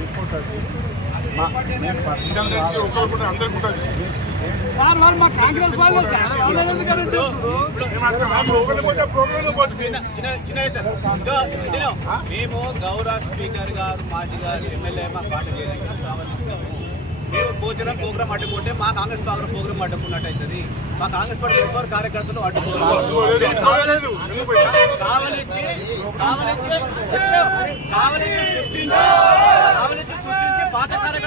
Report అది కాంగ్రెస్ వాళ్ళు మేము గౌరవ స్పీకర్ గారు మాజీ గారు ఎమ్మెల్యే మా పాట చేయడానికి స్వాగతిస్తాము. మేము భోజనం ప్రోగ్రాం అడ్డుకుంటే మా కాంగ్రెస్ ప్రోగ్రాం అడ్డుకున్నట్టు అవుతుంది. మా కాంగ్రెస్ పార్టీ ఎవరు కార్యకర్తలు కావలించి సృష్టించి పాత ఎమ్మెల్యే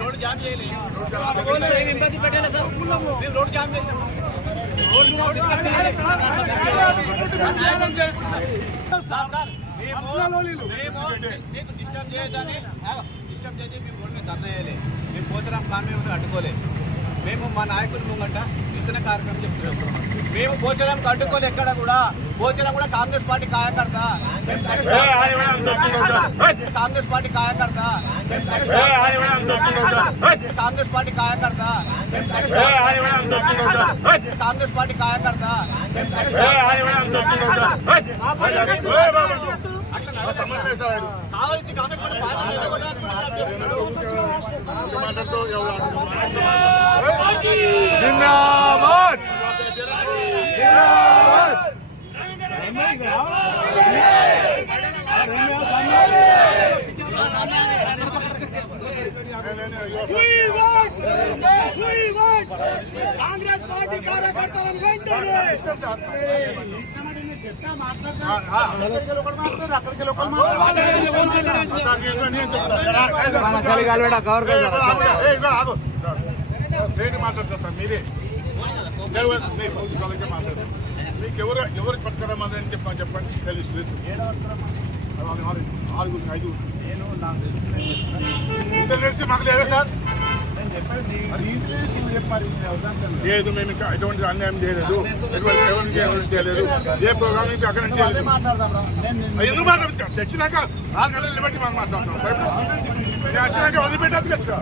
రోడ్డు జామ్ చేయలేదు. ఇబ్బంది పెట్టాలి సార్. మేము రోడ్డు జామ్ చేసాము. మీకు డిస్టర్బ్ చేయొద్దని మేము రోడ్డు మీద ధర్నా చేయాలి. మేము పోచరాం కాన్వే అడ్డుకోలేదు. మేము మా నాయకుల ముంగట నిరసన కార్యక్రమం చెప్తున్నాం. మేము పోచరాంకి అడ్డుకోలేదు. ఎక్కడ కూడా పోచరాం కూడా కాంగ్రెస్ పార్టీ కార్యకర్త కాంగ్రెస్ పార్టీ కార్యకర్త కాంగ్రెస్ పార్టీ కార్యకర్త కాంగ్రెస్ పార్టీ కార్యకర్త కావాల్సి కాంగ్రెస్ పార్టీ జిందాబాద్ కాంగ్రెస్ పార్టీ కార్యకర్తలను వెంటనే మాట్లాడుతా మీరే మాట్లాడతారు. మీకు ఎవరికి పట్టుకరమ్మని చెప్పండి. ఆరుగురు 5 తెలిసి మాకు లేదా సార్? లేదు, మేము ఇంకా ఎటువంటి అన్యాయం చేయలేదు, ఎటువంటి చేయలేదు. ఏ ప్రోగ్రామ్ అక్కడ నుంచి ఎందుకు మాట్లాడుతాం? తెచ్చినాక 4 గంటలు నిలబెట్టి మనం మాట్లాడుతున్నాం. నేను వచ్చినాక వదిలిపెట్టదు కదా.